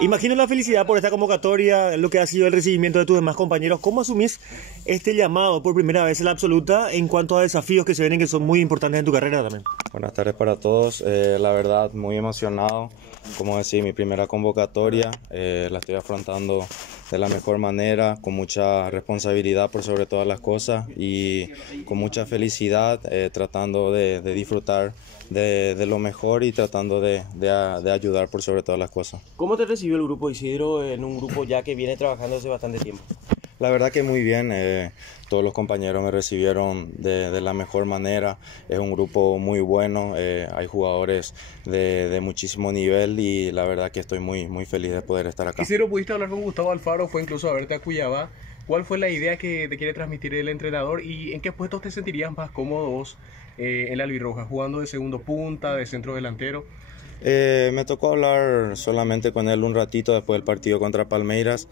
Imagino la felicidad por esta convocatoria, lo que ha sido el recibimiento de tus demás compañeros. ¿Cómo asumís este llamado por primera vez en la absoluta en cuanto a desafíos que se vienen que son muy importantes en tu carrera también? Buenas tardes para todos. La verdad, muy emocionado. Como decía, mi primera convocatoria la estoy afrontando de la mejor manera, con mucha responsabilidad por sobre todas las cosas y con mucha felicidad, tratando de disfrutar de lo mejor y tratando de ayudar por sobre todas las cosas. ¿Cómo te recibió el grupo Isidro en un grupo ya que viene trabajando hace bastante tiempo? La verdad que muy bien, todos los compañeros me recibieron de la mejor manera, es un grupo muy bueno, hay jugadores de muchísimo nivel y la verdad que estoy muy feliz de poder estar acá. Isidro, pudiste hablar con Gustavo Alfaro, fue incluso a verte a Cuiabá. ¿Cuál fue la idea que te quiere transmitir el entrenador y en qué puestos te sentirías más cómodos en la albirroja? ¿Jugando de segundo punta, de centro delantero? Me tocó hablar solamente con él un ratito después del partido contra Palmeiras.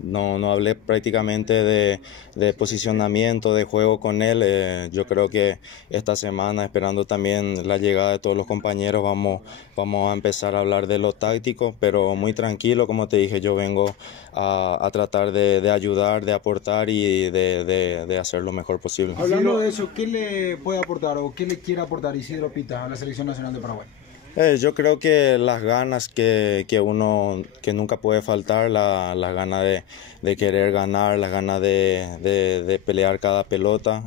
No hablé prácticamente de posicionamiento, de juego con él. Yo creo que esta semana, esperando también la llegada de todos los compañeros, vamos a empezar a hablar de lo táctico, pero muy tranquilo. Como te dije, yo vengo a tratar de ayudar, de aportar y de hacer lo mejor posible. Hablando de eso, ¿qué le puede aportar o qué le quiere aportar Isidro Pita a la Selección Nacional de Paraguay? Yo creo que las ganas que nunca puede faltar, las ganas de querer ganar, las ganas de pelear cada pelota,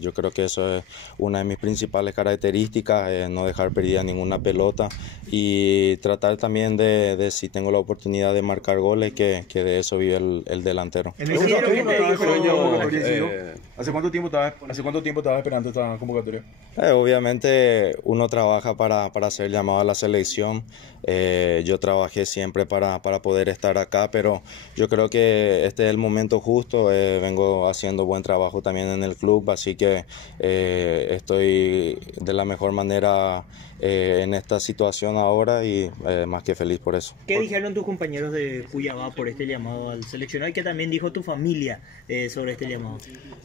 yo creo que eso es una de mis principales características, no dejar perdida ninguna pelota y tratar también de si tengo la oportunidad de marcar goles, que de eso vive el delantero. ¿Hace cuánto tiempo estabas esperando esta convocatoria? Obviamente uno trabaja para ser llamado a la selección. Yo trabajé siempre para poder estar acá, pero yo creo que este es el momento justo. Vengo haciendo buen trabajo también en el club, así que estoy de la mejor manera en esta situación ahora y más que feliz por eso. ¿Qué dijeron tus compañeros de Cuiabá por este llamado al seleccionado y qué también dijo tu familia sobre este llamado?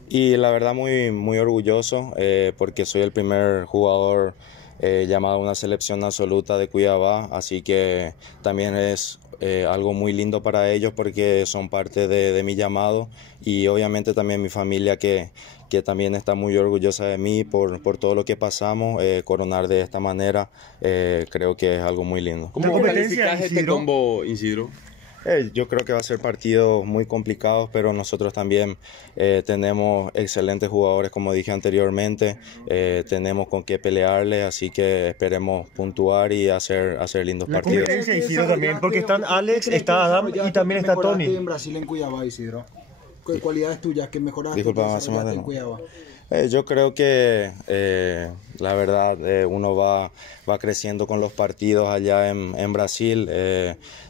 Y la verdad muy orgulloso porque soy el primer jugador llamado a una selección absoluta de Cuiabá, así que también es algo muy lindo para ellos porque son parte de mi llamado y obviamente también mi familia que también está muy orgullosa de mí por todo lo que pasamos. Coronar de esta manera creo que es algo muy lindo. ¿Cómo calificas este combo, Isidro? Yo creo que va a ser partidos muy complicados, pero nosotros también tenemos excelentes jugadores, como dije anteriormente, tenemos con qué pelearles, así que esperemos puntuar y hacer lindos partidos. La competencia, Isidro, también, porque están Alex, está Adam y también está Tony. En Brasil, en Cuiabá, Isidro. ¿Qué cualidades tuyas que mejoraste en Cuiabá? Yo creo que la verdad uno va creciendo con los partidos allá en Brasil.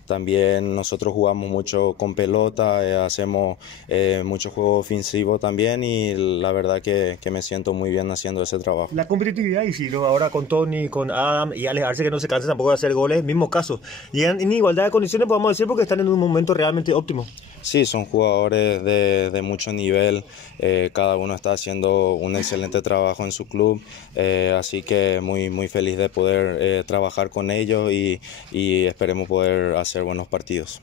También nosotros jugamos mucho con pelota, hacemos mucho juego ofensivo también y la verdad que me siento muy bien haciendo ese trabajo. La competitividad, Isidro, ahora con Tony, con Adam y Alex Arce, que no se cansa tampoco de hacer goles, mismo caso. Llegan en igualdad de condiciones, podemos decir, porque están en un momento realmente óptimo. Sí, son jugadores de mucho nivel, cada uno está haciendo un excelente trabajo en su club, así que muy feliz de poder trabajar con ellos y esperemos poder hacer buenos partidos.